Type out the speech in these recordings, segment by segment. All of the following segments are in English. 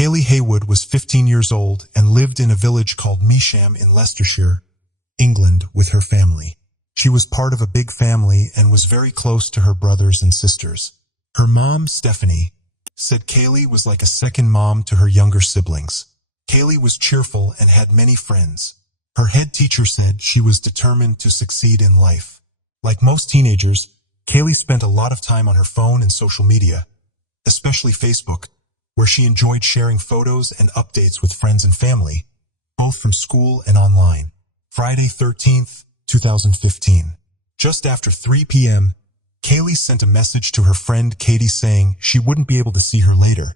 Kaylee Haywood was 15 years old and lived in a village called Measham in Leicestershire, England, with her family. She was part of a big family and was very close to her brothers and sisters. Her mom, Stephanie, said Kaylee was like a second mom to her younger siblings. Kaylee was cheerful and had many friends. Her head teacher said she was determined to succeed in life. Like most teenagers, Kaylee spent a lot of time on her phone and social media, especially Facebook, where she enjoyed sharing photos and updates with friends and family, both from school and online. Friday 13th, 2015. Just after 3 p.m., Kaylee sent a message to her friend Katie saying she wouldn't be able to see her later,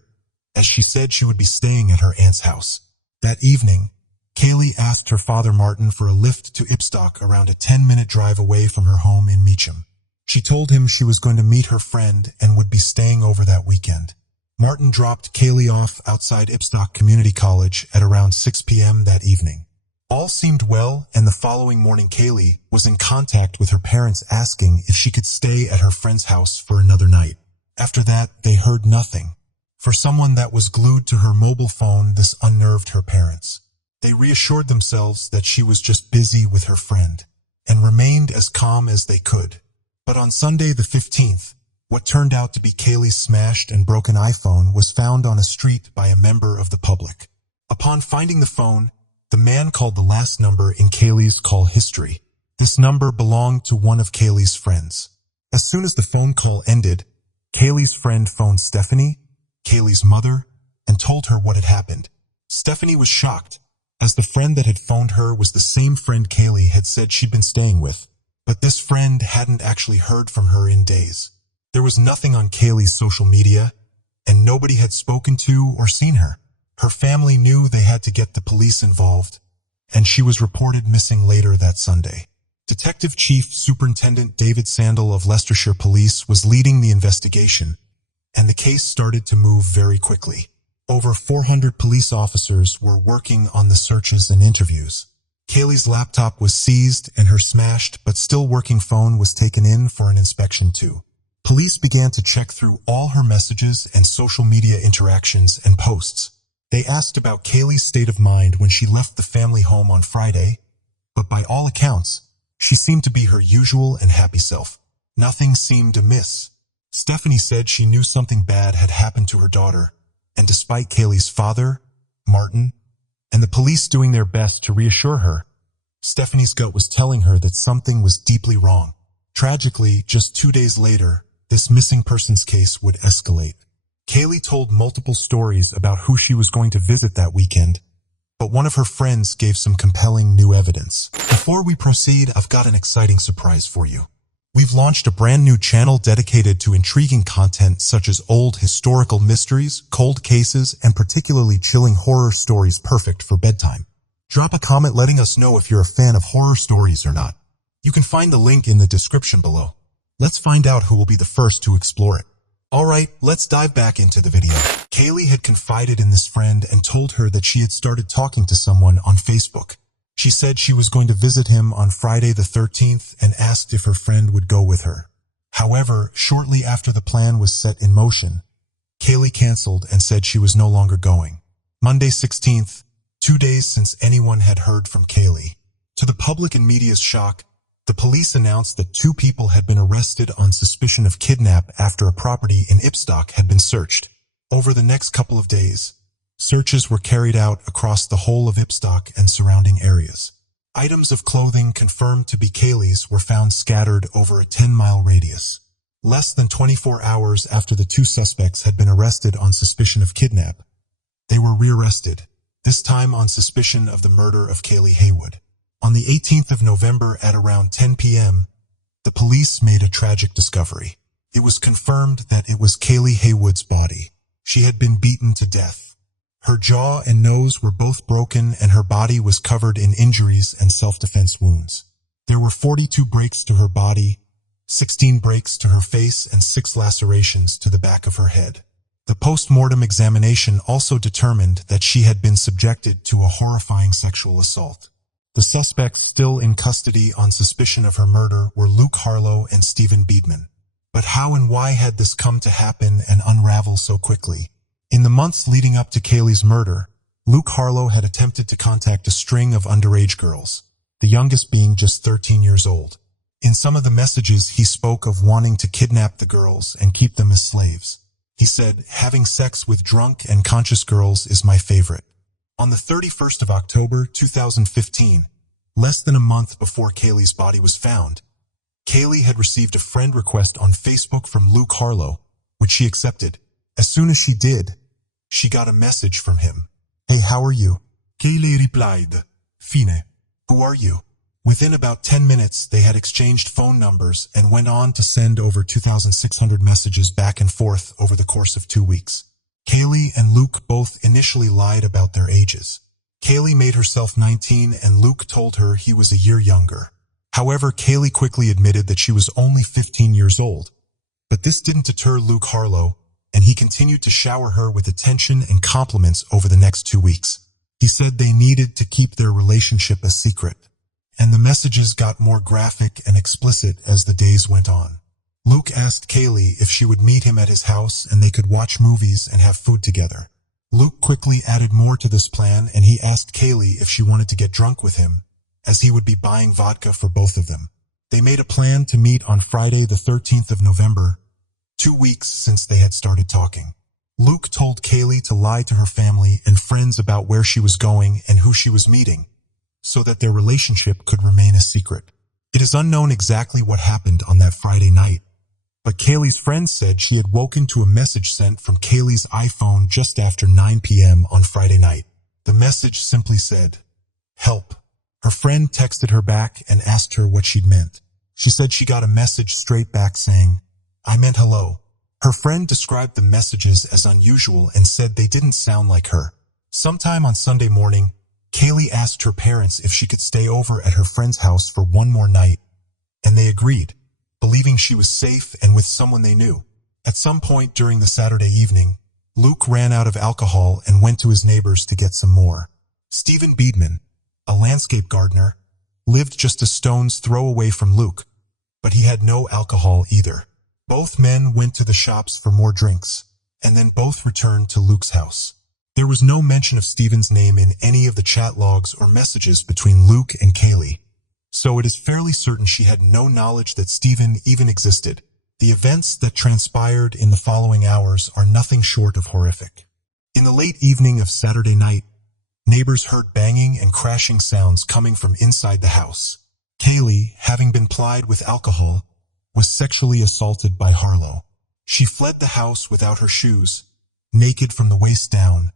as she said she would be staying at her aunt's house. That evening, Kaylee asked her father Martin for a lift to Ipstock, around a 10-minute drive away from her home in Meacham. She told him she was going to meet her friend and would be staying over that weekend. Martin dropped Kaylee off outside Ipstock Community College at around 6 p.m. that evening. All seemed well, and the following morning Kaylee was in contact with her parents asking if she could stay at her friend's house for another night. After that, they heard nothing. For someone that was glued to her mobile phone, this unnerved her parents. They reassured themselves that she was just busy with her friend, and remained as calm as they could. But on Sunday the 15th, what turned out to be Kaylee's smashed and broken iPhone was found on a street by a member of the public. Upon finding the phone, the man called the last number in Kaylee's call history. This number belonged to one of Kaylee's friends. As soon as the phone call ended, Kaylee's friend phoned Stephanie, Kaylee's mother, and told her what had happened. Stephanie was shocked, as the friend that had phoned her was the same friend Kaylee had said she'd been staying with. But this friend hadn't actually heard from her in days. There was nothing on Kaylee's social media, and nobody had spoken to or seen her. Her family knew they had to get the police involved, and she was reported missing later that Sunday. Detective Chief Superintendent David Sandel of Leicestershire Police was leading the investigation, and the case started to move very quickly. Over 400 police officers were working on the searches and interviews. Kaylee's laptop was seized and her smashed but still working phone was taken in for an inspection too. Police began to check through all her messages and social media interactions and posts. They asked about Kaylee's state of mind when she left the family home on Friday, but by all accounts, she seemed to be her usual and happy self. Nothing seemed amiss. Stephanie said she knew something bad had happened to her daughter, and despite Kaylee's father, Martin, and the police doing their best to reassure her, Stephanie's gut was telling her that something was deeply wrong. Tragically, just 2 days later, this missing persons case would escalate. Kaylee told multiple stories about who she was going to visit that weekend, but one of her friends gave some compelling new evidence. Before we proceed, I've got an exciting surprise for you. We've launched a brand new channel dedicated to intriguing content such as old historical mysteries, cold cases, and particularly chilling horror stories perfect for bedtime. Drop a comment letting us know if you're a fan of horror stories or not. You can find the link in the description below. Let's find out who will be the first to explore it. Alright, let's dive back into the video. Kaylee had confided in this friend and told her that she had started talking to someone on Facebook. She said she was going to visit him on Friday the 13th and asked if her friend would go with her. However, shortly after the plan was set in motion, Kaylee canceled and said she was no longer going. Monday 16th, 2 days since anyone had heard from Kaylee. To the public and media's shock, the police announced that 2 people had been arrested on suspicion of kidnap after a property in Ipstock had been searched. Over the next couple of days, searches were carried out across the whole of Ipstock and surrounding areas. Items of clothing confirmed to be Kaylee's were found scattered over a 10-mile radius. Less than 24 hours after the 2 suspects had been arrested on suspicion of kidnap, they were rearrested, this time on suspicion of the murder of Kaylee Haywood. On the 18th of November at around 10 p.m., the police made a tragic discovery. It was confirmed that it was Kaylee Haywood's body. She had been beaten to death. Her jaw and nose were both broken and her body was covered in injuries and self-defense wounds. There were 42 breaks to her body, 16 breaks to her face, and 6 lacerations to the back of her head. The post-mortem examination also determined that she had been subjected to a horrifying sexual assault. The suspects still in custody on suspicion of her murder were Luke Harlow and Stephen Beedman. But how and why had this come to happen and unravel so quickly? In the months leading up to Kaylee's murder, Luke Harlow had attempted to contact a string of underage girls, the youngest being just 13 years old. In some of the messages, he spoke of wanting to kidnap the girls and keep them as slaves. He said, "Having sex with drunk and conscious girls is my favorite." On the 31st of October 2015, less than a month before Kaylee's body was found, Kaylee had received a friend request on Facebook from Luke Harlow, which she accepted. As soon as she did, she got a message from him. "Hey, how are you?" Kaylee replied, "Fine. Who are you?" Within about 10 minutes, they had exchanged phone numbers and went on to send over 2,600 messages back and forth over the course of 2 weeks. Kaylee and Luke both initially lied about their ages. Kaylee made herself 19 and Luke told her he was a year younger. However, Kaylee quickly admitted that she was only 15 years old. But this didn't deter Luke Harlow, and he continued to shower her with attention and compliments over the next 2 weeks. He said they needed to keep their relationship a secret, and the messages got more graphic and explicit as the days went on. Luke asked Kaylee if she would meet him at his house and they could watch movies and have food together. Luke quickly added more to this plan, and he asked Kaylee if she wanted to get drunk with him, as he would be buying vodka for both of them. They made a plan to meet on Friday the 13th of November, 2 weeks since they had started talking. Luke told Kaylee to lie to her family and friends about where she was going and who she was meeting, so that their relationship could remain a secret. It is unknown exactly what happened on that Friday night, but Kaylee's friend said she had woken to a message sent from Kaylee's iPhone just after 9 p.m. on Friday night. The message simply said, "Help." Her friend texted her back and asked her what she'd meant. She said she got a message straight back saying, "I meant hello." Her friend described the messages as unusual and said they didn't sound like her. Sometime on Sunday morning, Kaylee asked her parents if she could stay over at her friend's house for one more night, and they agreed, believing she was safe and with someone they knew. At some point during the Saturday evening, Luke ran out of alcohol and went to his neighbors to get some more. Stephen Beedman, a landscape gardener, lived just a stone's throw away from Luke, but he had no alcohol either. Both men went to the shops for more drinks, and then both returned to Luke's house. There was no mention of Stephen's name in any of the chat logs or messages between Luke and Kaylee, so it is fairly certain she had no knowledge that Stephen even existed. The events that transpired in the following hours are nothing short of horrific. In the late evening of Saturday night, neighbors heard banging and crashing sounds coming from inside the house. Kaylee, having been plied with alcohol, was sexually assaulted by Harlow. She fled the house without her shoes, naked from the waist down,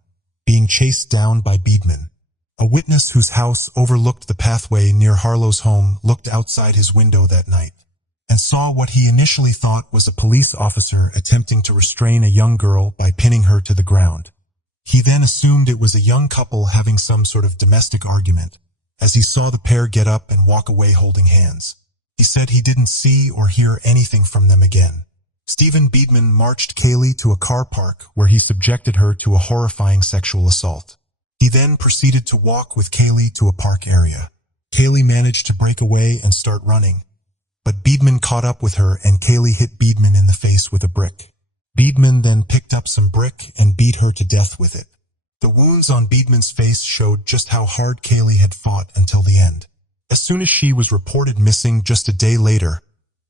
being chased down by Beedman. A witness whose house overlooked the pathway near Harlow's home looked outside his window that night and saw what he initially thought was a police officer attempting to restrain a young girl by pinning her to the ground. He then assumed it was a young couple having some sort of domestic argument, as he saw the pair get up and walk away holding hands. He said he didn't see or hear anything from them again. Stephen Beedman marched Kaylee to a car park where he subjected her to a horrifying sexual assault. He then proceeded to walk with Kaylee to a park area. Kaylee managed to break away and start running, but Beedman caught up with her and Kaylee hit Beedman in the face with a brick. Beedman then picked up some brick and beat her to death with it. The wounds on Beedman's face showed just how hard Kaylee had fought until the end. As soon as she was reported missing just a day later,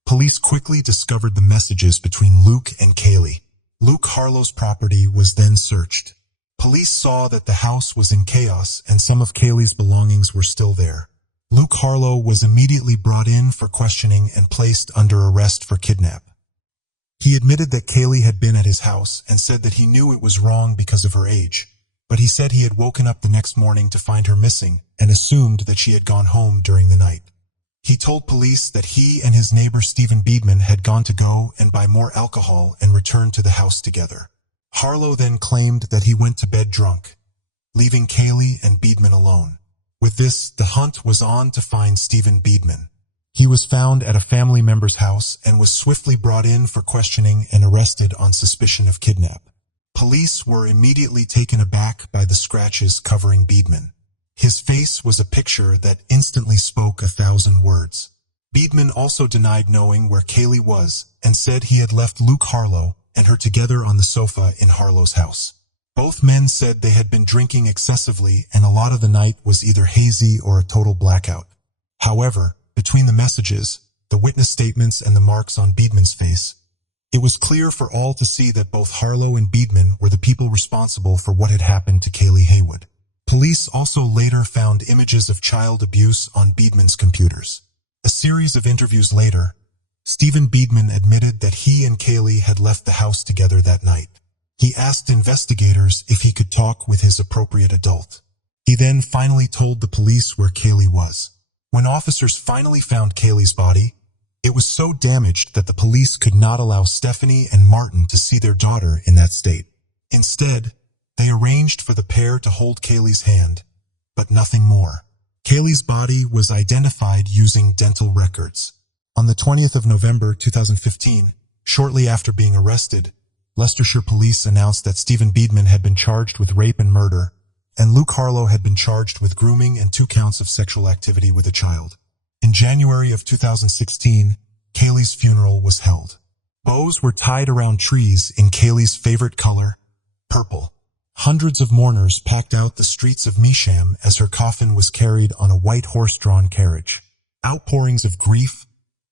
police quickly discovered the messages between Luke and Kaylee. Luke Harlow's property was then searched. Police saw that the house was in chaos and some of Kaylee's belongings were still there. Luke Harlow was immediately brought in for questioning and placed under arrest for kidnap. He admitted that Kaylee had been at his house and said that he knew it was wrong because of her age, but he said he had woken up the next morning to find her missing and assumed that she had gone home during the night. He told police that he and his neighbor Stephen Beedman had gone to go and buy more alcohol and returned to the house together. Harlow then claimed that he went to bed drunk, leaving Kaylee and Beedman alone. With this, the hunt was on to find Stephen Beedman. He was found at a family member's house and was swiftly brought in for questioning and arrested on suspicion of kidnap. Police were immediately taken aback by the scratches covering Beedman. His face was a picture that instantly spoke 1,000 words. Beedman also denied knowing where Kaylee was and said he had left Luke Harlow and her together on the sofa in Harlow's house. Both men said they had been drinking excessively and a lot of the night was either hazy or a total blackout. However, between the messages, the witness statements and the marks on Beedman's face, it was clear for all to see that both Harlow and Beedman were the people responsible for what had happened to Kaylee Haywood. Police also later found images of child abuse on Beedman's computers. A series of interviews later, Stephen Beedman admitted that he and Kaylee had left the house together that night. He asked investigators if he could talk with his appropriate adult. He then finally told the police where Kaylee was. When officers finally found Kaylee's body, it was so damaged that the police could not allow Stephanie and Martin to see their daughter in that state. Instead, they arranged for the pair to hold Kaylee's hand, but nothing more. Kaylee's body was identified using dental records. On the 20th of November 2015, shortly after being arrested, Leicestershire police announced that Stephen Beedman had been charged with rape and murder, and Luke Harlow had been charged with grooming and 2 counts of sexual activity with a child. In January of 2016, Kaylee's funeral was held. Bows were tied around trees in Kaylee's favorite color, purple. Hundreds of mourners packed out the streets of Measham as her coffin was carried on a white horse-drawn carriage. Outpourings of grief,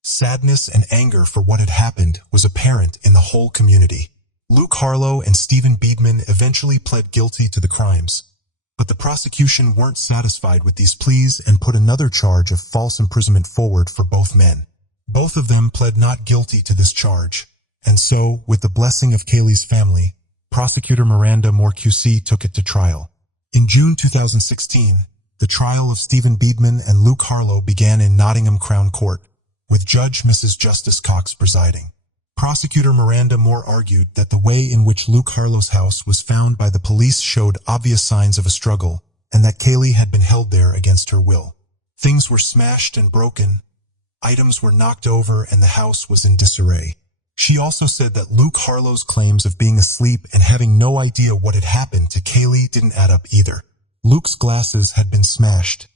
sadness, and anger for what had happened was apparent in the whole community. Luke Harlow and Stephen Beedman eventually pled guilty to the crimes, but the prosecution weren't satisfied with these pleas and put another charge of false imprisonment forward for both men. Both of them pled not guilty to this charge, and so, with the blessing of Kaylee's family, Prosecutor Miranda Moore QC took it to trial. In June 2016, the trial of Stephen Beedman and Luke Harlow began in Nottingham Crown Court, with Judge Mrs. Justice Cox presiding. Prosecutor Miranda Moore argued that the way in which Luke Harlow's house was found by the police showed obvious signs of a struggle, and that Kaylee had been held there against her will. Things were smashed and broken, items were knocked over, and the house was in disarray. She also said that Luke Harlow's claims of being asleep and having no idea what had happened to Kaylee didn't add up either. Luke's glasses had been smashed,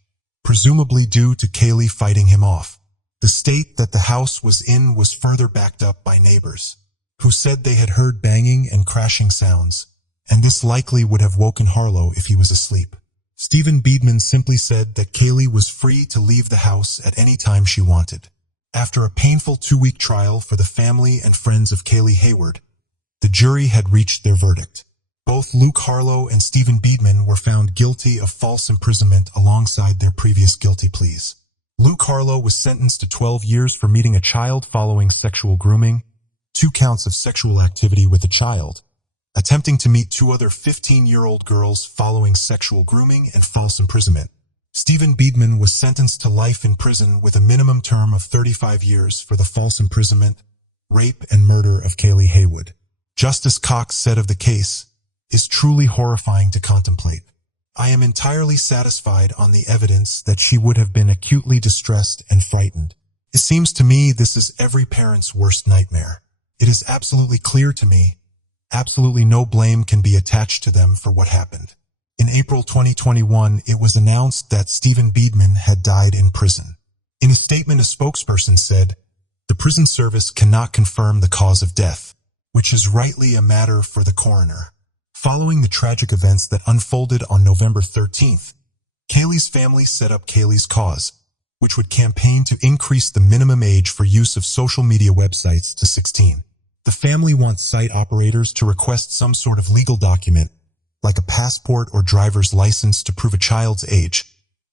presumably due to Kaylee fighting him off. The state that the house was in was further backed up by neighbors, who said they had heard banging and crashing sounds, and this likely would have woken Harlow if he was asleep. Stephen Beedman simply said that Kaylee was free to leave the house at any time she wanted. After a painful 2-week trial for the family and friends of Kaylee Haywood, the jury had reached their verdict. Both Luke Harlow and Stephen Beedman were found guilty of false imprisonment alongside their previous guilty pleas. Luke Harlow was sentenced to 12 years for meeting a child following sexual grooming, 2 counts of sexual activity with a child, attempting to meet 2 other 15-year-old girls following sexual grooming and false imprisonment. Stephen Beedman was sentenced to life in prison with a minimum term of 35 years for the false imprisonment, rape, and murder of Kaylee Haywood. Justice Cox said of the case, "Is truly horrifying to contemplate. I am entirely satisfied on the evidence that she would have been acutely distressed and frightened. It seems to me this is every parent's worst nightmare. It is absolutely clear to me, absolutely no blame can be attached to them for what happened." In April 2021, it was announced that Stephen Beedman had died in prison. In a statement, a spokesperson said, "The prison service cannot confirm the cause of death, which is rightly a matter for the coroner." Following the tragic events that unfolded on November 13th, Kaylee's family set up Kaylee's Cause, which would campaign to increase the minimum age for use of social media websites to 16. The family wants site operators to request some sort of legal document, like a passport or driver's license to prove a child's age,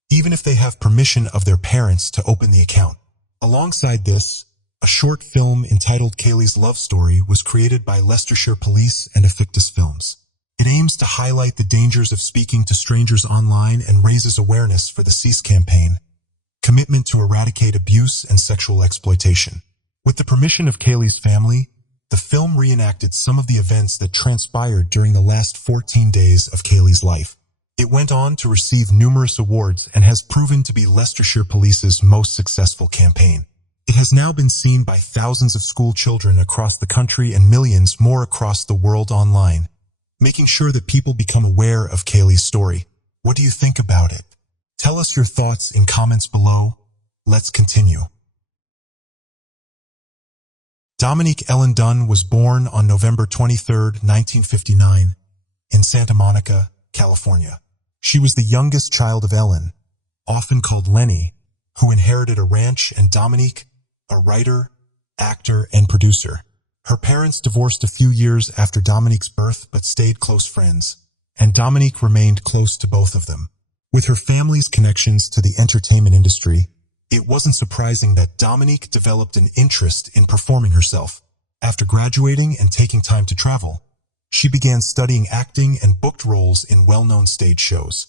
even if they have permission of their parents to open the account. Alongside this, a short film entitled Kaylee's Love Story was created by Leicestershire Police and Affectus Films. It aims to highlight the dangers of speaking to strangers online and raises awareness for the Cease campaign, commitment to eradicate abuse and sexual exploitation. With the permission of Kaylee's family, the film reenacted some of the events that transpired during the last 14 days of Kaylee's life. It went on to receive numerous awards and has proven to be Leicestershire Police's most successful campaign. It has now been seen by thousands of school children across the country and millions more across the world online, making sure that people become aware of Kaylee's story. What do you think about it? Tell us your thoughts in comments below. Let's continue. Dominique Ellen Dunn was born on November 23, 1959, in Santa Monica, California. She was the youngest child of Ellen, often called Lenny, who inherited a ranch, and Dominique, a writer, actor, and producer. Her parents divorced a few years after Dominique's birth but stayed close friends, and Dominique remained close to both of them. With her family's connections to the entertainment industry, it wasn't surprising that Dominique developed an interest in performing herself. After graduating and taking time to travel, she began studying acting and booked roles in well-known stage shows,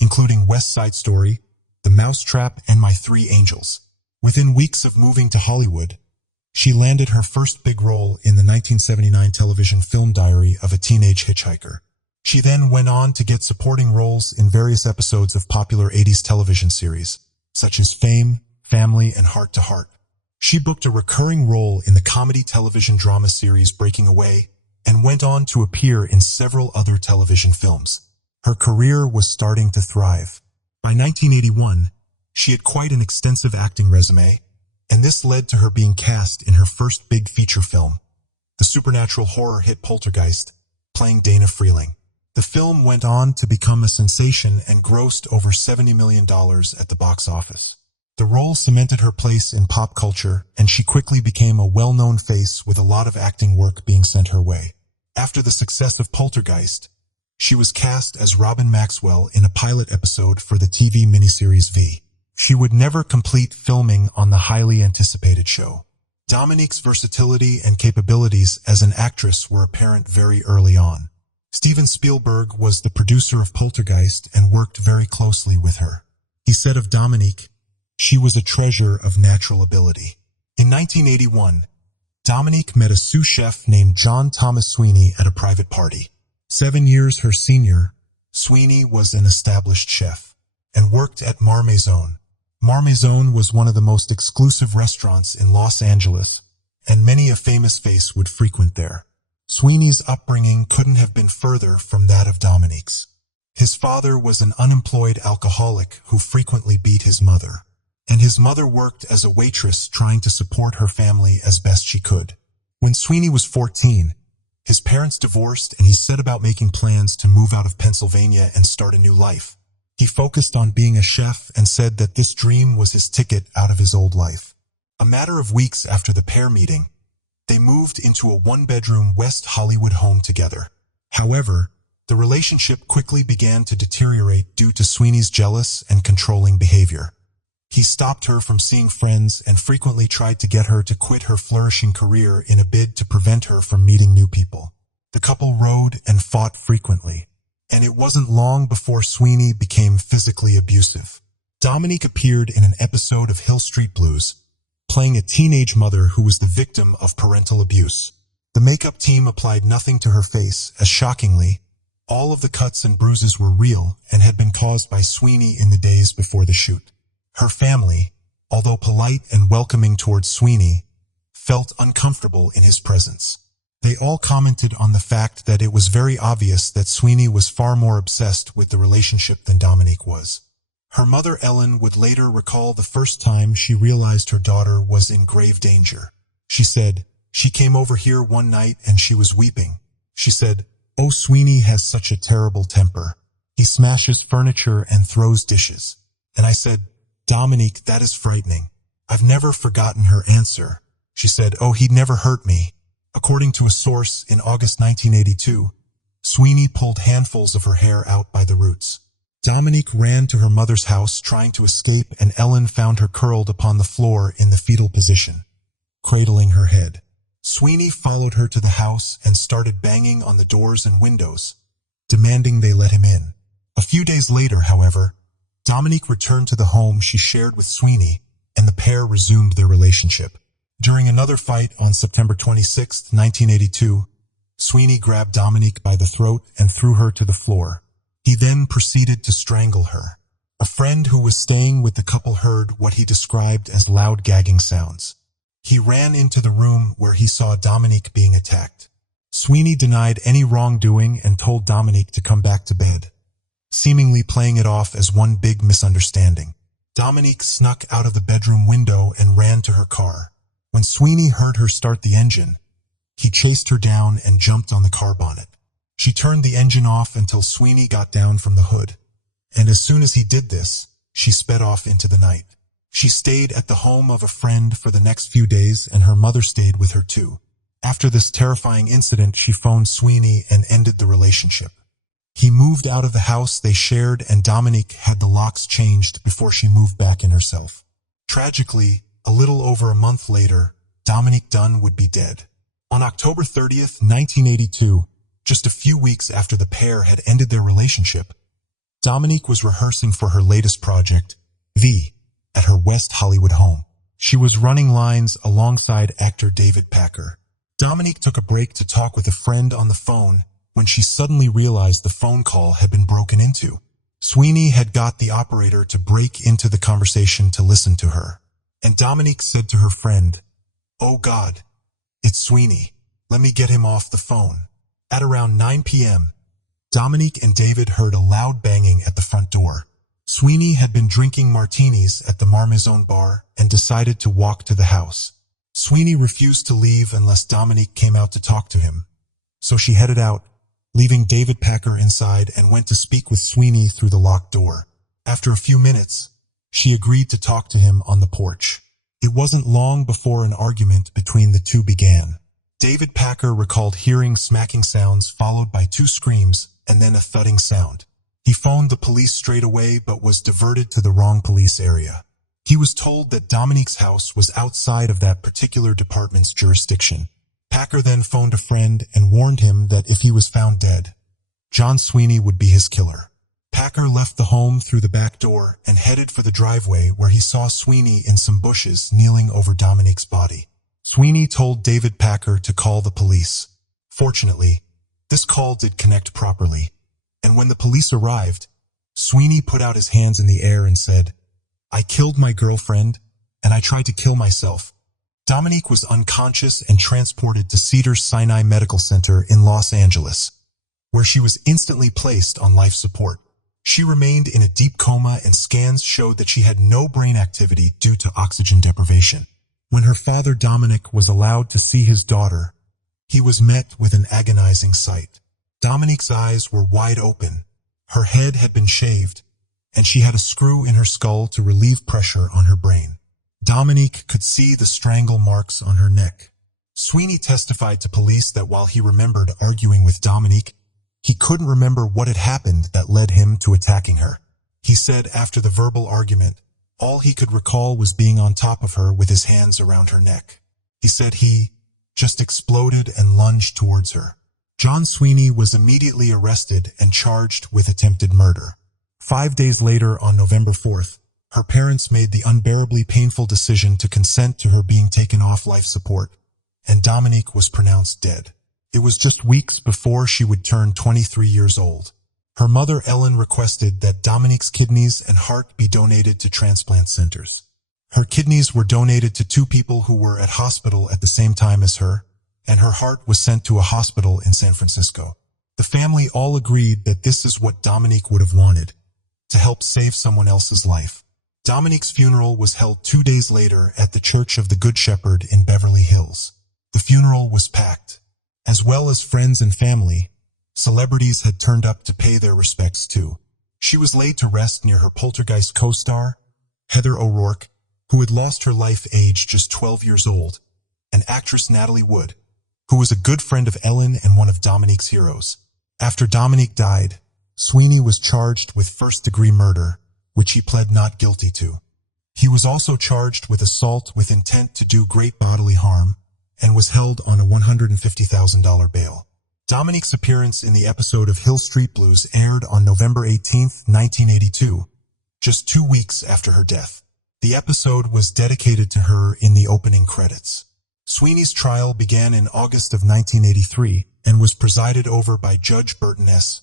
including West Side Story, The Mousetrap, and My Three Angels. Within weeks of moving to Hollywood, she landed her first big role in the 1979 television film Diary of a Teenage Hitchhiker. She then went on to get supporting roles in various episodes of popular 80s television series, such as Fame, Family, and Heart to Heart. She booked a recurring role in the comedy television drama series Breaking Away, and went on to appear in several other television films. Her career was starting to thrive. By 1981, she had quite an extensive acting resume, and this led to her being cast in her first big feature film, the supernatural horror hit Poltergeist, playing Dana Freeling. The film went on to become a sensation and grossed over $70 million at the box office. The role cemented her place in pop culture, and she quickly became a well-known face with a lot of acting work being sent her way. After the success of Poltergeist, she was cast as Robin Maxwell in a pilot episode for the TV miniseries V. She would never complete filming on the highly anticipated show. Dominique's versatility and capabilities as an actress were apparent very early on. Steven Spielberg was the producer of Poltergeist and worked very closely with her. He said of Dominique, "She was a treasure of natural ability." In 1981, Dominique met a sous chef named John Thomas Sweeney at a private party. 7 years her senior, Sweeney was an established chef and worked at Marmaison. Marmaison was one of the most exclusive restaurants in Los Angeles, and many a famous face would frequent there. Sweeney's upbringing couldn't have been further from that of Dominique's. His father was an unemployed alcoholic who frequently beat his mother, and his mother worked as a waitress trying to support her family as best she could. When Sweeney was 14, his parents divorced, and he set about making plans to move out of Pennsylvania and start a new life. He focused on being a chef and said that this dream was his ticket out of his old life. A matter of weeks after the pair meeting, they moved into a one-bedroom West Hollywood home together. However, the relationship quickly began to deteriorate due to Sweeney's jealous and controlling behavior. He stopped her from seeing friends and frequently tried to get her to quit her flourishing career in a bid to prevent her from meeting new people. The couple rode and fought frequently, and it wasn't long before Sweeney became physically abusive. Dominique appeared in an episode of Hill Street Blues, playing a teenage mother who was the victim of parental abuse. The makeup team applied nothing to her face, as shockingly, all of the cuts and bruises were real and had been caused by Sweeney in the days before the shoot. Her family, although polite and welcoming towards Sweeney, felt uncomfortable in his presence. They all commented on the fact that it was very obvious that Sweeney was far more obsessed with the relationship than Dominique was. Her mother Ellen would later recall the first time she realized her daughter was in grave danger. She said, "She came over here one night and she was weeping. She said, 'Oh, Sweeney has such a terrible temper. He smashes furniture and throws dishes.' And I said, 'Dominique, that is frightening.' I've never forgotten her answer. She said, 'Oh, he'd never hurt me.'" According to a source, in August 1982, Sweeney pulled handfuls of her hair out by the roots. Dominique ran to her mother's house trying to escape, and Ellen found her curled upon the floor in the fetal position, cradling her head. Sweeney followed her to the house and started banging on the doors and windows, demanding they let him in. A few days later, however, Dominique returned to the home she shared with Sweeney, and the pair resumed their relationship. During another fight on September 26, 1982, Sweeney grabbed Dominique by the throat and threw her to the floor. He then proceeded to strangle her. A friend who was staying with the couple heard what he described as loud gagging sounds. He ran into the room where he saw Dominique being attacked. Sweeney denied any wrongdoing and told Dominique to come back to bed, seemingly playing it off as one big misunderstanding. Dominique snuck out of the bedroom window and ran to her car. When Sweeney heard her start the engine, he chased her down and jumped on the car bonnet. She turned the engine off until Sweeney got down from the hood. And as soon as he did this, she sped off into the night. She stayed at the home of a friend for the next few days, and her mother stayed with her too. After this terrifying incident, she phoned Sweeney and ended the relationship. He moved out of the house they shared, and Dominique had the locks changed before she moved back in herself. Tragically, a little over a month later, Dominique Dunn would be dead. On October 30th, 1982, just a few weeks after the pair had ended their relationship, Dominique was rehearsing for her latest project, V, at her West Hollywood home. She was running lines alongside actor David Packer. Dominique took a break to talk with a friend on the phone when she suddenly realized the phone call had been broken into. Sweeney had got the operator to break into the conversation to listen to her. And Dominique said to her friend, "Oh God, it's Sweeney. Let me get him off the phone." At around 9 p.m., Dominique and David heard a loud banging at the front door. Sweeney had been drinking martinis at the Marmaison bar and decided to walk to the house. Sweeney refused to leave unless Dominique came out to talk to him. So she headed out, leaving David Packer inside, and went to speak with Sweeney through the locked door. After a few minutes, she agreed to talk to him on the porch. It wasn't long before an argument between the two began. David Packer recalled hearing smacking sounds followed by 2 screams and then a thudding sound. He phoned the police straight away but was diverted to the wrong police area. He was told that Dominique's house was outside of that particular department's jurisdiction. Packer then phoned a friend and warned him that if he was found dead, John Sweeney would be his killer. Packer left the home through the back door and headed for the driveway, where he saw Sweeney in some bushes kneeling over Dominique's body. Sweeney told David Packer to call the police. Fortunately, this call did connect properly, and when the police arrived, Sweeney put out his hands in the air and said, "I killed my girlfriend, and I tried to kill myself." Dominique was unconscious and transported to Cedars-Sinai Medical Center in Los Angeles, where she was instantly placed on life support. She remained in a deep coma, and scans showed that she had no brain activity due to oxygen deprivation. When her father Dominic was allowed to see his daughter, he was met with an agonizing sight. Dominique's eyes were wide open, her head had been shaved, and she had a screw in her skull to relieve pressure on her brain. Dominique could see the strangle marks on her neck. Sweeney testified to police that while he remembered arguing with Dominique, he couldn't remember what had happened that led him to attacking her. He said after the verbal argument, all he could recall was being on top of her with his hands around her neck. He said he just exploded and lunged towards her. John Sweeney was immediately arrested and charged with attempted murder. 5 days later, on November 4th, her parents made the unbearably painful decision to consent to her being taken off life support, and Dominique was pronounced dead. It was just weeks before she would turn 23 years old. Her mother, Ellen, requested that Dominique's kidneys and heart be donated to transplant centers. Her kidneys were donated to 2 people who were at hospital at the same time as her, and her heart was sent to a hospital in San Francisco. The family all agreed that this is what Dominique would have wanted, to help save someone else's life. Dominique's funeral was held 2 days later at the Church of the Good Shepherd in Beverly Hills. The funeral was packed. As well as friends and family, celebrities had turned up to pay their respects too. She was laid to rest near her Poltergeist co-star, Heather O'Rourke, who had lost her life aged just 12 years old, and actress Natalie Wood, who was a good friend of Ellen and one of Dominique's heroes. After Dominique died, Sweeney was charged with first-degree murder, which he pled not guilty to. He was also charged with assault with intent to do great bodily harm, and was held on a $150,000 bail. Dominique's appearance in the episode of Hill Street Blues aired on November 18, 1982, just 2 weeks after her death. The episode was dedicated to her in the opening credits. Sweeney's trial began in August of 1983 and was presided over by Judge Burton S.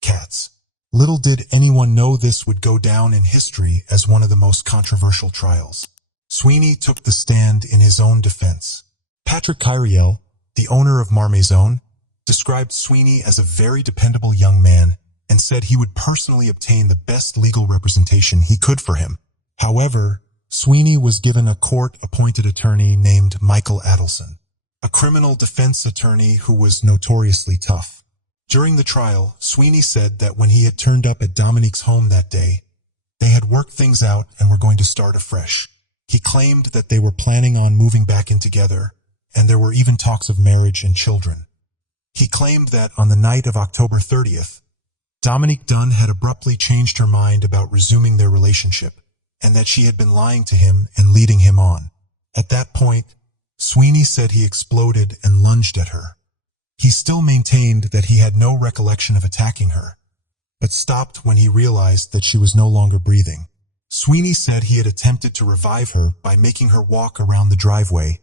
Katz. Little did anyone know this would go down in history as one of the most controversial trials. Sweeney took the stand in his own defense. Patrick Kyriel, the owner of Marmaison, described Sweeney as a very dependable young man and said he would personally obtain the best legal representation he could for him. However, Sweeney was given a court-appointed attorney named Michael Adelson, a criminal defense attorney who was notoriously tough. During the trial, Sweeney said that when he had turned up at Dominique's home that day, they had worked things out and were going to start afresh. He claimed that they were planning on moving back in together, and there were even talks of marriage and children. He claimed that on the night of October 30th, Dominique Dunn had abruptly changed her mind about resuming their relationship, and that she had been lying to him and leading him on. At that point, Sweeney said he exploded and lunged at her. He still maintained that he had no recollection of attacking her, but stopped when he realized that she was no longer breathing. Sweeney said he had attempted to revive her by making her walk around the driveway,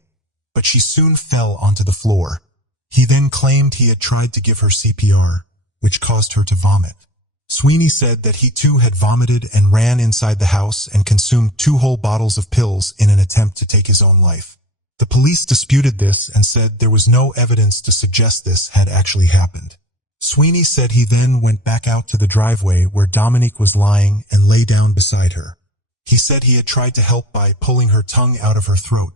but she soon fell onto the floor. He then claimed he had tried to give her CPR, which caused her to vomit. Sweeney said that he too had vomited and ran inside the house and consumed 2 whole bottles of pills in an attempt to take his own life. The police disputed this and said there was no evidence to suggest this had actually happened. Sweeney said he then went back out to the driveway where Dominique was lying and lay down beside her. He said he had tried to help by pulling her tongue out of her throat,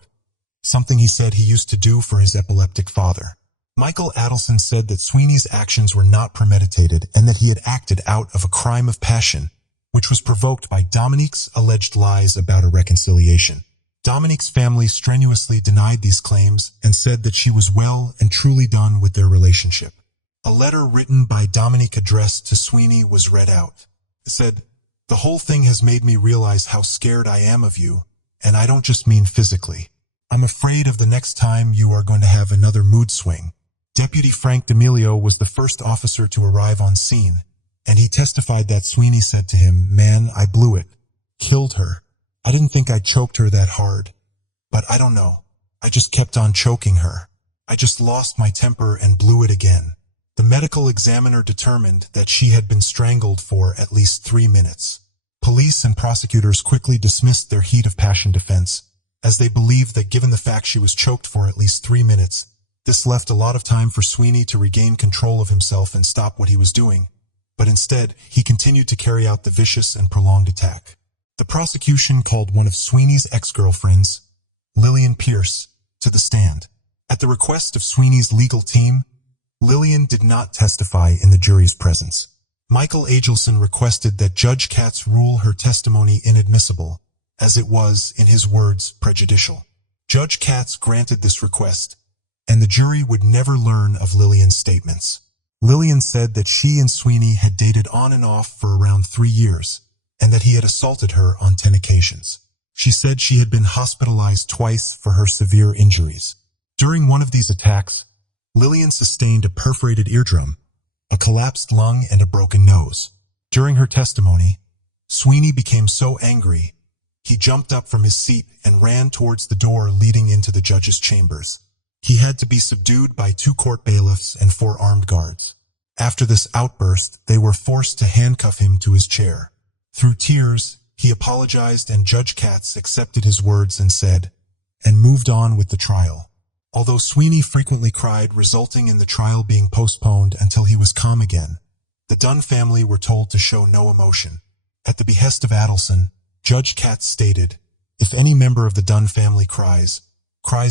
something he said he used to do for his epileptic father. Michael Adelson said that Sweeney's actions were not premeditated and that he had acted out of a crime of passion, which was provoked by Dominique's alleged lies about a reconciliation. Dominique's family strenuously denied these claims and said that she was well and truly done with their relationship. A letter written by Dominique addressed to Sweeney was read out. It said, "The whole thing has made me realize how scared I am of you, and I don't just mean physically. I'm afraid of the next time you are going to have another mood swing." Deputy Frank D'Amelio was the first officer to arrive on scene, and he testified that Sweeney said to him, "Man, I blew it. Killed her. I didn't think I choked her that hard. But I don't know. I just kept on choking her. I just lost my temper and blew it again." The medical examiner determined that she had been strangled for at least 3 minutes. Police and prosecutors quickly dismissed their heat of passion defense, as they believed that given the fact she was choked for at least 3 minutes, this left a lot of time for Sweeney to regain control of himself and stop what he was doing. But instead, he continued to carry out the vicious and prolonged attack. The prosecution called one of Sweeney's ex-girlfriends, Lillian Pierce, to the stand. At the request of Sweeney's legal team, Lillian did not testify in the jury's presence. Michael Adelson requested that Judge Katz rule her testimony inadmissible, as it was, in his words, prejudicial. Judge Katz granted this request, and the jury would never learn of Lillian's statements. Lillian said that she and Sweeney had dated on and off for around 3 years, and that he had assaulted her on 10 occasions. She said she had been hospitalized twice for her severe injuries. During one of these attacks, Lillian sustained a perforated eardrum, a collapsed lung, and a broken nose. During her testimony, Sweeney became so angry, he jumped up from his seat and ran towards the door leading into the judge's chambers. He had to be subdued by 2 court bailiffs and 4 armed guards. After this outburst, they were forced to handcuff him to his chair. Through tears, he apologized, and Judge Katz accepted his words and said, and moved on with the trial. Although Sweeney frequently cried, resulting in the trial being postponed until he was calm again, the Dunn family were told to show no emotion. At the behest of Adelson, Judge Katz stated, "If any member of the Dunn family cries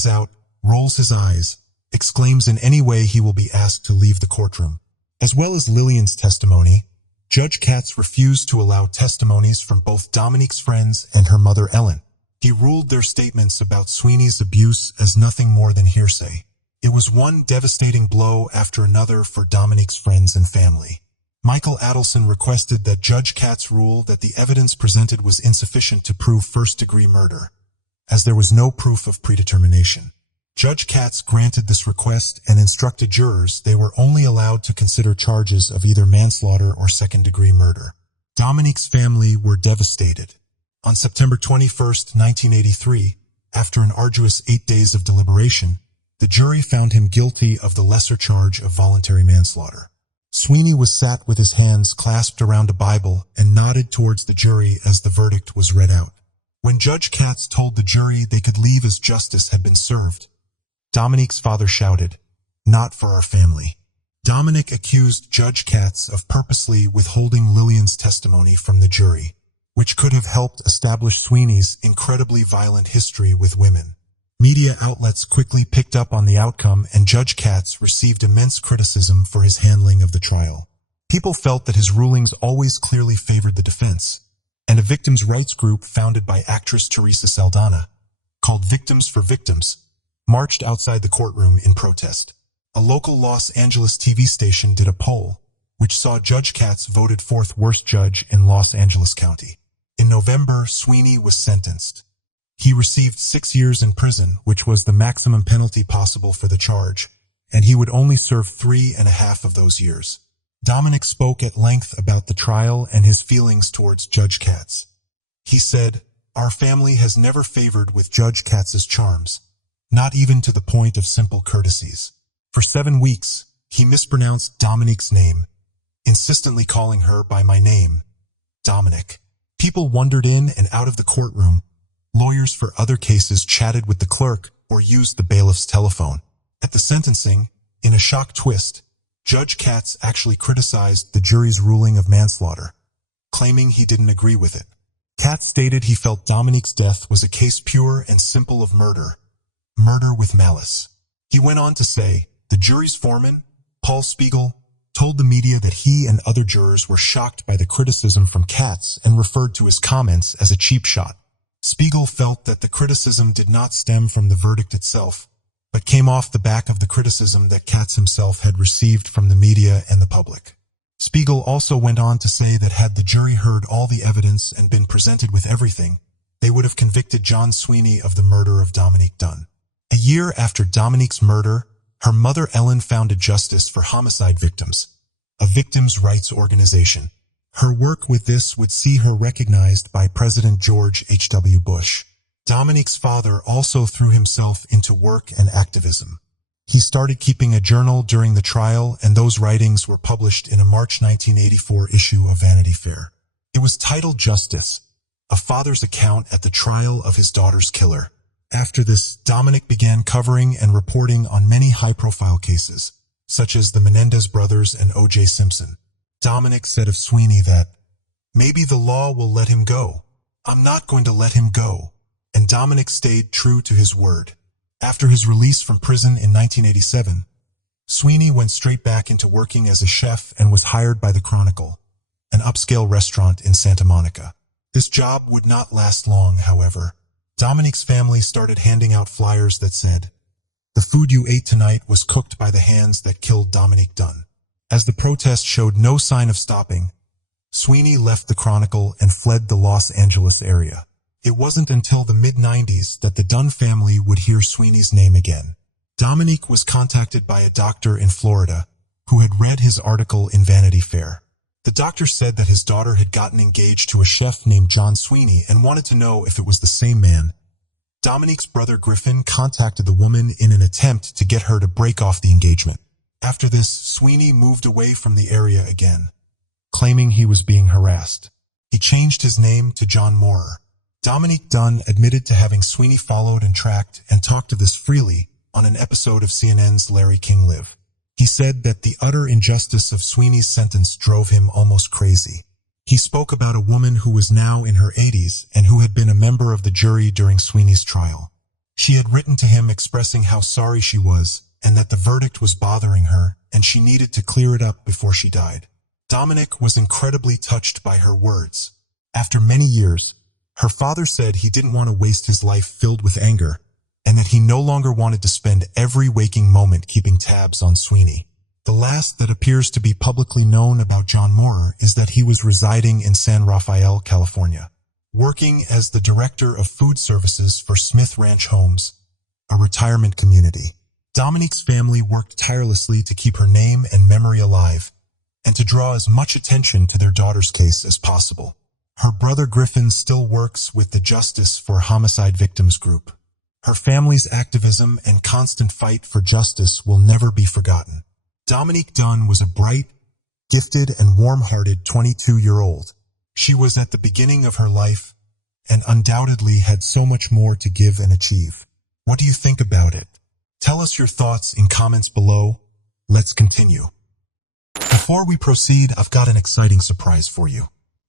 out, rolls his eyes, exclaims in any way, he will be asked to leave the courtroom." As well as Lillian's testimony, Judge Katz refused to allow testimonies from both Dominique's friends and her mother Ellen. He ruled their statements about Sweeney's abuse as nothing more than hearsay. It was one devastating blow after another for Dominique's friends and family. Michael Adelson requested that Judge Katz rule that the evidence presented was insufficient to prove first-degree murder, as there was no proof of predetermination. Judge Katz granted this request and instructed jurors they were only allowed to consider charges of either manslaughter or second-degree murder. Dominique's family were devastated. On September 21, 1983, after an arduous 8 days of deliberation, the jury found him guilty of the lesser charge of voluntary manslaughter. Sweeney was sat with his hands clasped around a Bible and nodded towards the jury as the verdict was read out. When Judge Katz told the jury they could leave as justice had been served, Dominique's father shouted, "Not for our family." Dominique accused Judge Katz of purposely withholding Lillian's testimony from the jury, which could have helped establish Sweeney's incredibly violent history with women. Media outlets quickly picked up on the outcome, and Judge Katz received immense criticism for his handling of the trial. People felt that his rulings always clearly favored the defense, and a victims' rights group founded by actress Teresa Saldana, called Victims for Victims, marched outside the courtroom in protest. A local Los Angeles TV station did a poll, which saw Judge Katz voted fourth worst judge in Los Angeles County. In November, Sweeney was sentenced. He received 6 years in prison, which was the maximum penalty possible for the charge, and he would only serve 3.5 of those years. Dominic spoke at length about the trial and his feelings towards Judge Katz. He said, "Our family has never favored with Judge Katz's charms, not even to the point of simple courtesies. For 7 weeks, he mispronounced Dominique's name, insistently calling her by my name, Dominic. People wandered in and out of the courtroom. Lawyers for other cases chatted with the clerk or used the bailiff's telephone. At the sentencing, in a shock twist, Judge Katz actually criticized the jury's ruling of manslaughter, claiming he didn't agree with it. Katz stated he felt Dominique's death was a case pure and simple of murder with malice. He went on to say, the jury's foreman, Paul Spiegel, told the media that he and other jurors were shocked by the criticism from Katz and referred to his comments as a cheap shot. Spiegel felt that the criticism did not stem from the verdict itself, but came off the back of the criticism that Katz himself had received from the media and the public. Spiegel also went on to say that had the jury heard all the evidence and been presented with everything, they would have convicted John Sweeney of the murder of Dominique Dunn. A year after Dominique's murder, her mother Ellen founded Justice for Homicide Victims, a victims' rights organization. Her work with this would see her recognized by President George H.W. Bush. Dominique's father also threw himself into work and activism. He started keeping a journal during the trial, and those writings were published in a March 1984 issue of Vanity Fair. It was titled Justice, a father's account at the trial of his daughter's killer. After this, Dominic began covering and reporting on many high-profile cases, such as the Menendez brothers and O.J. Simpson. Dominic said of Sweeney that, "Maybe the law will let him go. I'm not going to let him go." And Dominic stayed true to his word. After his release from prison in 1987, Sweeney went straight back into working as a chef and was hired by the Chronicle, an upscale restaurant in Santa Monica. This job would not last long, however. Dominic's family started handing out flyers that said, "The food you ate tonight was cooked by the hands that killed Dominique Dunn." As the protest showed no sign of stopping, Sweeney left the Chronicle and fled the Los Angeles area. It wasn't until the mid-90s that the Dunn family would hear Sweeney's name again. Dominique was contacted by a doctor in Florida who had read his article in Vanity Fair. The doctor said that his daughter had gotten engaged to a chef named John Sweeney and wanted to know if it was the same man. Dominique's brother Griffin contacted the woman in an attempt to get her to break off the engagement. After this, Sweeney moved away from the area again, claiming he was being harassed. He changed his name to John Moorer. Dominique Dunn admitted to having Sweeney followed and tracked and talked of this freely on an episode of CNN's Larry King Live. He said that the utter injustice of Sweeney's sentence drove him almost crazy. He spoke about a woman who was now in her 80s and who had been a member of the jury during Sweeney's trial. She had written to him expressing how sorry she was and that the verdict was bothering her and she needed to clear it up before she died. Dominic was incredibly touched by her words. After many years, her father said he didn't want to waste his life filled with anger and that he no longer wanted to spend every waking moment keeping tabs on Sweeney. The last that appears to be publicly known about John Moorer is that he was residing in San Rafael, California, working as the director of food services for Smith Ranch Homes, a retirement community. Dominique's family worked tirelessly to keep her name and memory alive and to draw as much attention to their daughter's case as possible. Her brother Griffin still works with the Justice for Homicide Victims group. Her family's activism and constant fight for justice will never be forgotten. Dominique Dunn was a bright, gifted, and warm-hearted 22-year-old. She was at the beginning of her life and undoubtedly had so much more to give and achieve. What do you think about it? Tell us your thoughts in comments below. Let's continue. Before we proceed, I've got an exciting surprise for you.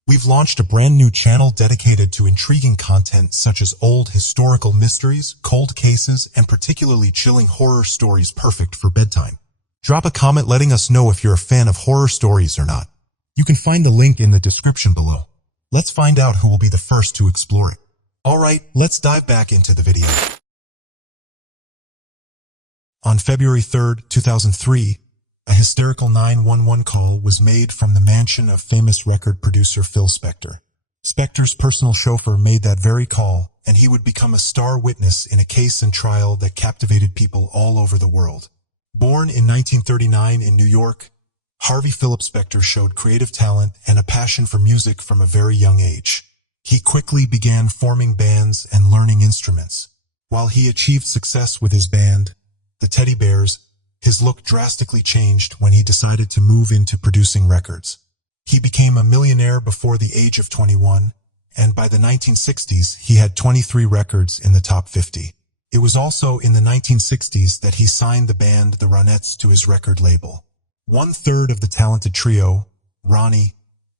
We've launched a brand new channel dedicated to intriguing content such as old historical mysteries, cold cases, and particularly chilling horror stories perfect for bedtime. Drop a comment letting us know if you're a fan of horror stories or not. You can find the link in the description below. Let's find out who will be the first to explore it. Alright, let's dive back into the video. On February 3rd, 2003, a hysterical 911 call was made from the mansion of famous record producer Phil Spector. Spector's personal chauffeur made that very call, and he would become a star witness in a case and trial that captivated people all over the world. Born in 1939 in New York, Harvey Philip Spector showed creative talent and a passion for music from a very young age. He quickly began forming bands and learning instruments. While he achieved success with his band, the Teddy Bears, his look drastically changed when he decided to move into producing records. He became a millionaire before the age of 21, and by the 1960s he had 23 records in the top 50. It was also in the 1960s that he signed the band The Ronettes to his record label. 1/3 of the talented trio, Ronnie,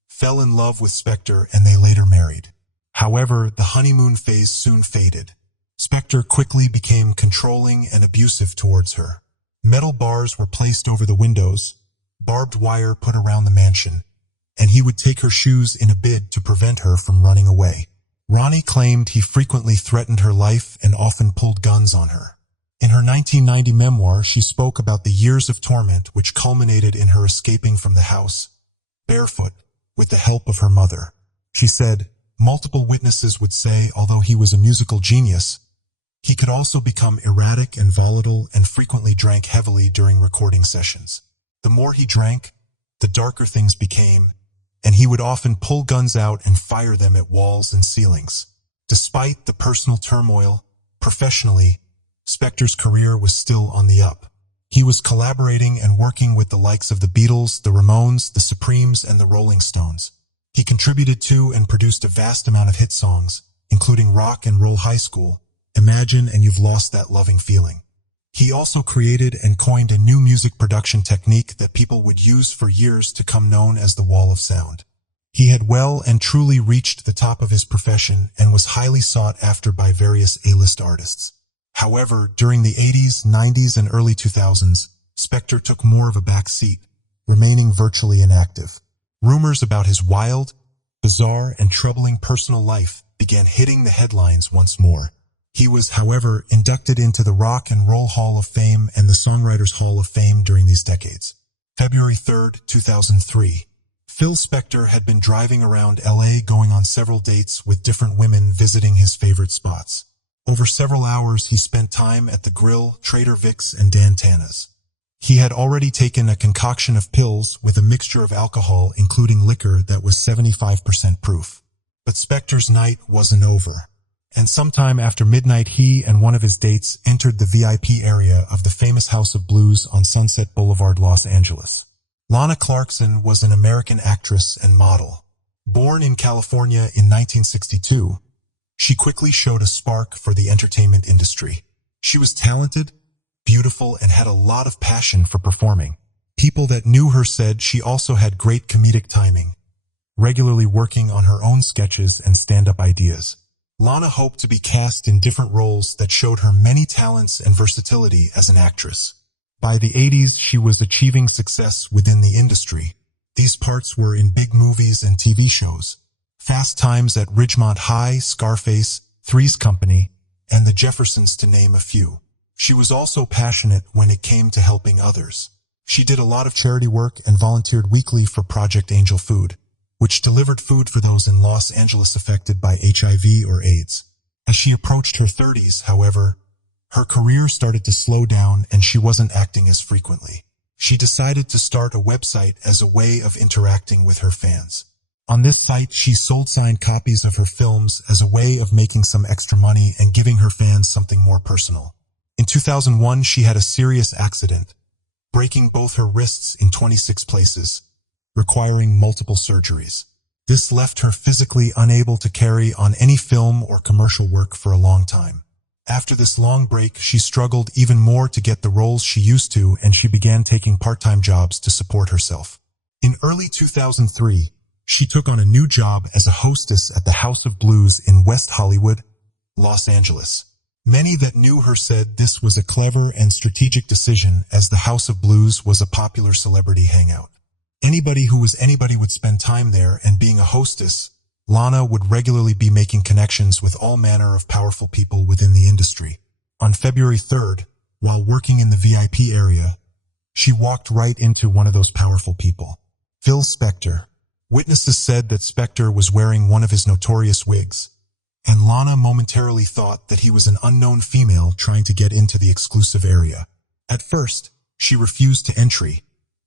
fell in love with Spector and they later married. However, the honeymoon phase soon faded. Spector quickly became controlling and abusive towards her. Metal bars were placed over the windows, barbed wire put around the mansion, and he would take her shoes in a bid to prevent her from running away. Ronnie claimed he frequently threatened her life and often pulled guns on her. In her 1990 memoir, she spoke about the years of torment which culminated in her escaping from the house, barefoot, with the help of her mother. She said, multiple witnesses would say although he was a musical genius, he could also become erratic and volatile and frequently drank heavily during recording sessions. The more he drank, the darker things became, and he would often pull guns out and fire them at walls and ceilings. Despite the personal turmoil, professionally, Spector's career was still on the up. He was collaborating and working with the likes of the Beatles, the Ramones, the Supremes, and the Rolling Stones. He contributed to and produced a vast amount of hit songs, including Rock and Roll High School, Imagine and You've Lost That Loving Feeling. He also created and coined a new music production technique that people would use for years to come known as the Wall of Sound. He had well and truly reached the top of his profession and was highly sought after by various A-list artists. However, during the 80s, 90s, and early 2000s, Spector took more of a back seat, remaining virtually inactive. Rumors about his wild, bizarre, and troubling personal life began hitting the headlines once more. He was, however, inducted into the Rock and Roll Hall of Fame and the Songwriters Hall of Fame during these decades. February 3rd, 2003. Phil Spector had been driving around LA going on several dates with different women visiting his favorite spots. Over several hours he spent time at the Grill, Trader Vic's, and Dan Tana's. He had already taken a concoction of pills with a mixture of alcohol including liquor that was 75% proof. But Spector's night wasn't over. And sometime after midnight he and one of his dates entered the VIP area of the famous House of Blues on Sunset Boulevard, Los Angeles. Lana Clarkson was an American actress and model. Born in California in 1962, she quickly showed a spark for the entertainment industry. She was talented, beautiful, and had a lot of passion for performing. People that knew her said she also had great comedic timing, regularly working on her own sketches and stand-up ideas. Lana hoped to be cast in different roles that showed her many talents and versatility as an actress. By the 80s, she was achieving success within the industry. These parts were in big movies and TV shows. Fast Times at Ridgemont High, Scarface, Three's Company, and The Jeffersons, to name a few. She was also passionate when it came to helping others. She did a lot of charity work and volunteered weekly for Project Angel Food, which delivered food for those in Los Angeles affected by HIV or AIDS. As she approached her 30s, however, her career started to slow down and she wasn't acting as frequently. She decided to start a website as a way of interacting with her fans. On this site, she sold signed copies of her films as a way of making some extra money and giving her fans something more personal. In 2001, she had a serious accident, breaking both her wrists in 26 places, requiring multiple surgeries. This left her physically unable to carry on any film or commercial work for a long time. After this long break, she struggled even more to get the roles she used to, and she began taking part-time jobs to support herself. In early 2003, She took on a new job as a hostess at the House of Blues in West Hollywood, Los Angeles. Many that knew her said this was a clever and strategic decision, as the House of Blues was a popular celebrity hangout. Anybody who was anybody would spend time there, and being a hostess, Lana would regularly be making connections with all manner of powerful people within the industry. On February 3rd, while working in the VIP area, she walked right into one of those powerful people, Phil Spector. Witnesses said that Spector was wearing one of his notorious wigs, and Lana momentarily thought that he was an unknown female trying to get into the exclusive area. At first, she refused to entry,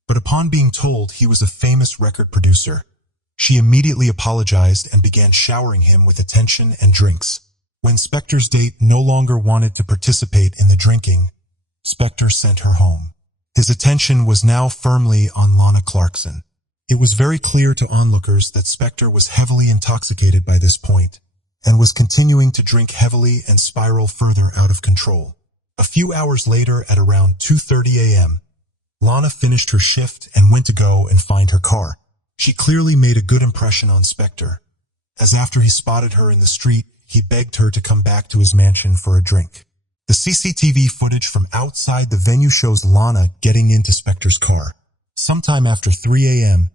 but upon being told he was a famous record producer, she immediately apologized and began showering him with attention and drinks. When Spector's date no longer wanted to participate in the drinking, Spector sent her home. His attention was now firmly on Lana Clarkson. It was very clear to onlookers that Spector was heavily intoxicated by this point, and was continuing to drink heavily and spiral further out of control. A few hours later, at around 2:30 a.m., Lana finished her shift and went to go and find her car. She clearly made a good impression on Spector, as after he spotted her in the street, he begged her to come back to his mansion for a drink. The CCTV footage from outside the venue shows Lana getting into Spector's car. Sometime after 3 a.m.,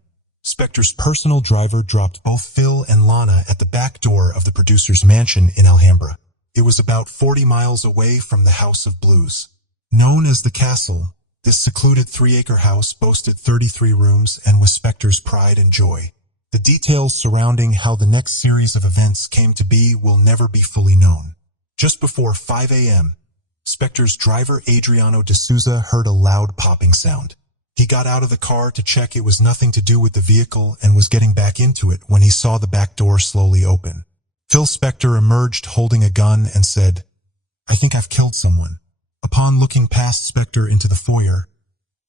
Spector's personal driver dropped both Phil and Lana at the back door of the producer's mansion in Alhambra. It was about 40 miles away from the House of Blues. Known as the Castle, this secluded 3-acre house boasted 33 rooms and was Spector's pride and joy. The details surrounding how the next series of events came to be will never be fully known. Just before 5 a.m., Spector's driver Adriano D'Souza heard a loud popping sound. He got out of the car to check it was nothing to do with the vehicle and was getting back into it when he saw the back door slowly open. Phil Spector emerged holding a gun and said, "I think I've killed someone." Upon looking past Spector into the foyer,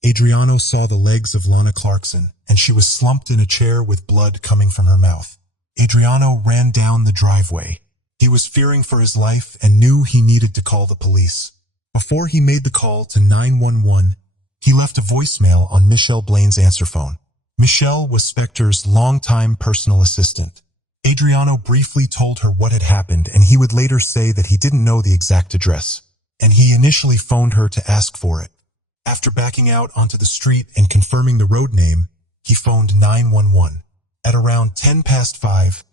Adriano saw the legs of Lana Clarkson, and she was slumped in a chair with blood coming from her mouth. Adriano ran down the driveway. He was fearing for his life and knew he needed to call the police. Before he made the call to 911, he left a voicemail on Michelle Blaine's answer phone. Michelle was Spector's longtime personal assistant. Adriano briefly told her what had happened, and he would later say that he didn't know the exact address, and he initially phoned her to ask for it. After backing out onto the street and confirming the road name, he phoned 911. At around 5:10,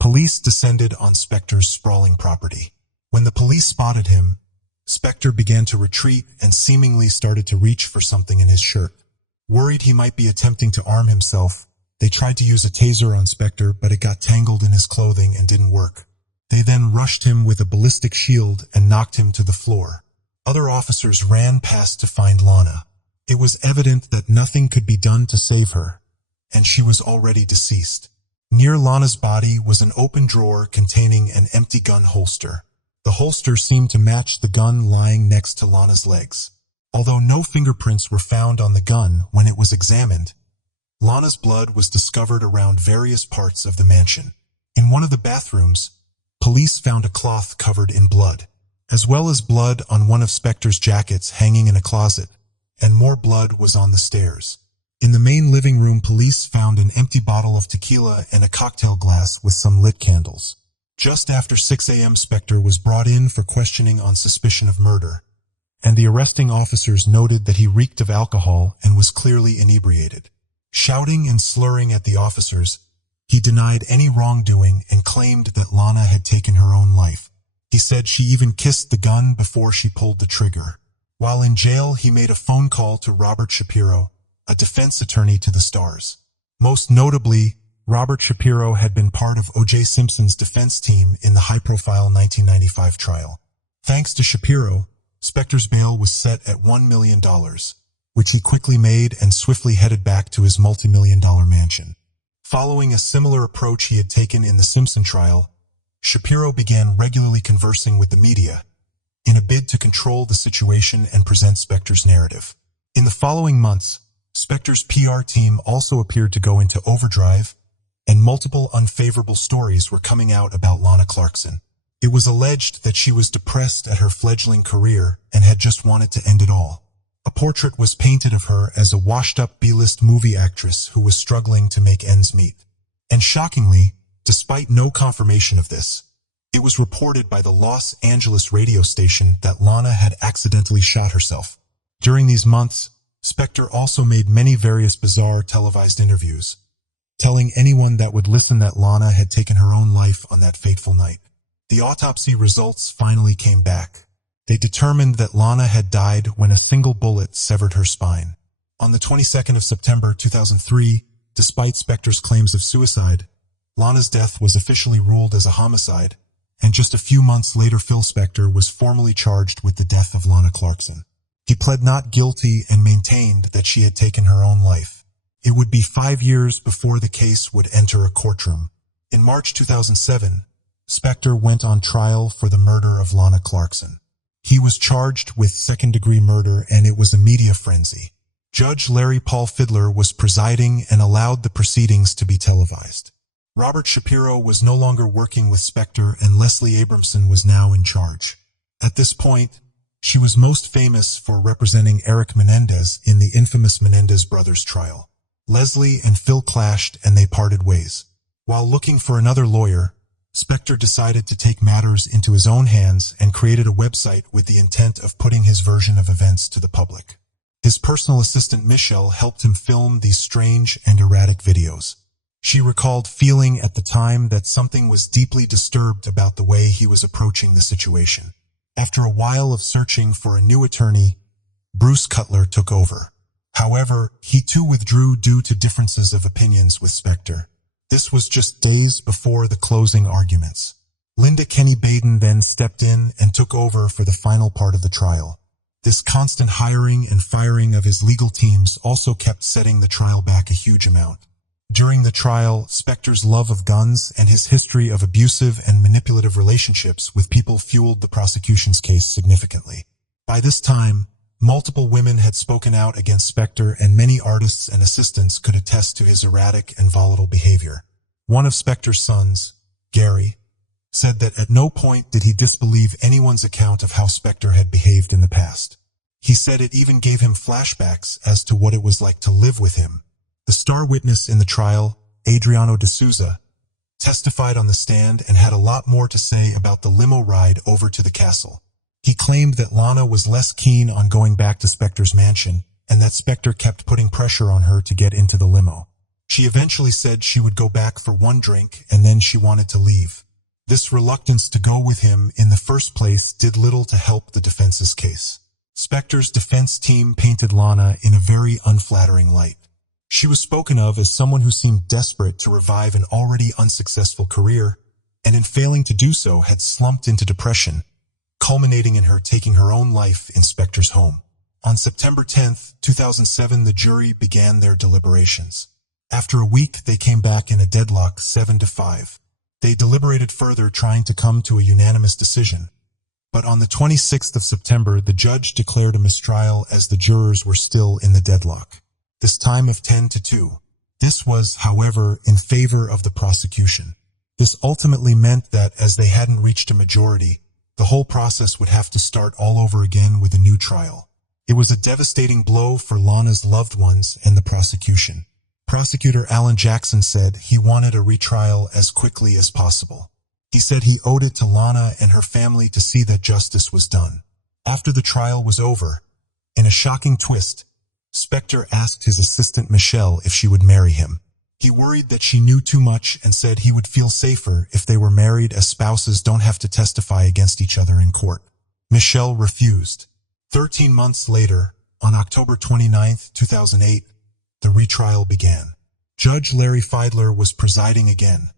police descended on Spector's sprawling property. When the police spotted him, Spector began to retreat and seemingly started to reach for something in his shirt. Worried he might be attempting to arm himself, they tried to use a taser on Spector, but it got tangled in his clothing and didn't work. They then rushed him with a ballistic shield and knocked him to the floor. Other officers ran past to find Lana. It was evident that nothing could be done to save her, and she was already deceased. Near Lana's body was an open drawer containing an empty gun holster. The holster seemed to match the gun lying next to Lana's legs. Although no fingerprints were found on the gun when it was examined, Lana's blood was discovered around various parts of the mansion. In one of the bathrooms, police found a cloth covered in blood, as well as blood on one of Spector's jackets hanging in a closet, and more blood was on the stairs. In the main living room, police found an empty bottle of tequila and a cocktail glass with some lit candles. Just after 6 a.m., Spector was brought in for questioning on suspicion of murder, and the arresting officers noted that he reeked of alcohol and was clearly inebriated. Shouting and slurring at the officers, he denied any wrongdoing and claimed that Lana had taken her own life. He said she even kissed the gun before she pulled the trigger. While in jail, he made a phone call to Robert Shapiro, a defense attorney to the stars. Most notably, Robert Shapiro had been part of O.J. Simpson's defense team in the high-profile 1995 trial. Thanks to Shapiro, Spector's bail was set at $1 million, which he quickly made and swiftly headed back to his multi-million-dollar mansion. Following a similar approach he had taken in the Simpson trial, Shapiro began regularly conversing with the media in a bid to control the situation and present Spector's narrative. In the following months, Spector's PR team also appeared to go into overdrive, and multiple unfavorable stories were coming out about Lana Clarkson. It was alleged that she was depressed at her fledgling career and had just wanted to end it all. A portrait was painted of her as a washed-up B-list movie actress who was struggling to make ends meet. And shockingly, despite no confirmation of this, it was reported by the Los Angeles radio station that Lana had accidentally shot herself. During these months, Spector also made many various bizarre televised interviews, telling anyone that would listen that Lana had taken her own life on that fateful night. The autopsy results finally came back. They determined that Lana had died when a single bullet severed her spine. On the 22nd of September 2003, despite Spector's claims of suicide, Lana's death was officially ruled as a homicide, and just a few months later Phil Spector was formally charged with the death of Lana Clarkson. He pled not guilty and maintained that she had taken her own life. It would be 5 years before the case would enter a courtroom. In March 2007, Spector went on trial for the murder of Lana Clarkson. He was charged with second-degree murder, and it was a media frenzy. Judge Larry Paul Fidler was presiding and allowed the proceedings to be televised. Robert Shapiro was no longer working with Spector, and Leslie Abramson was now in charge. At this point, she was most famous for representing Eric Menendez in the infamous Menendez brothers trial. Leslie and Phil clashed, and they parted ways. While looking for another lawyer, Spector decided to take matters into his own hands and created a website with the intent of putting his version of events to the public. His personal assistant Michelle helped him film these strange and erratic videos. She recalled feeling at the time that something was deeply disturbed about the way he was approaching the situation. After a while of searching for a new attorney, Bruce Cutler took over. However, he too withdrew due to differences of opinions with Spector. This was just days before the closing arguments. Linda Kenny Baden then stepped in and took over for the final part of the trial. This constant hiring and firing of his legal teams also kept setting the trial back a huge amount. During the trial, Spector's love of guns and his history of abusive and manipulative relationships with people fueled the prosecution's case significantly. By this time, multiple women had spoken out against Spector, and many artists and assistants could attest to his erratic and volatile behavior. One of Spector's sons, Gary, said that at no point did he disbelieve anyone's account of how Spector had behaved in the past. He said it even gave him flashbacks as to what it was like to live with him. The star witness in the trial, Adriano de Souza, testified on the stand and had a lot more to say about the limo ride over to the castle. He claimed that Lana was less keen on going back to Spector's mansion, and that Spector kept putting pressure on her to get into the limo. She eventually said she would go back for one drink, and then she wanted to leave. This reluctance to go with him in the first place did little to help the defense's case. Spector's defense team painted Lana in a very unflattering light. She was spoken of as someone who seemed desperate to revive an already unsuccessful career, and in failing to do so had slumped into depression, culminating in her taking her own life in Spector's home. On September 10, 2007, the jury began their deliberations. After a week, they came back in a deadlock 7-5. They deliberated further, trying to come to a unanimous decision. But on the 26th of September, the judge declared a mistrial as the jurors were still in the deadlock, this time of 10-2. This was, however, in favor of the prosecution. This ultimately meant that, as they hadn't reached a majority, the whole process would have to start all over again with a new trial. It was a devastating blow for Lana's loved ones and the prosecution. Prosecutor Alan Jackson said he wanted a retrial as quickly as possible. He said he owed it to Lana and her family to see that justice was done. After the trial was over, in a shocking twist, Spector asked his assistant Michelle if she would marry him. He worried that she knew too much and said he would feel safer if they were married, as spouses don't have to testify against each other in court. Michelle refused. 13 months later, on October 29, 2008, the retrial began. Judge Larry Fiedler was presiding again.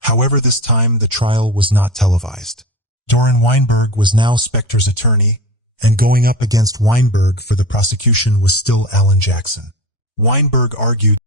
However, this time the trial was not televised. Doran Weinberg was now Spector's attorney, and going up against Weinberg for the prosecution was still Alan Jackson. Weinberg argued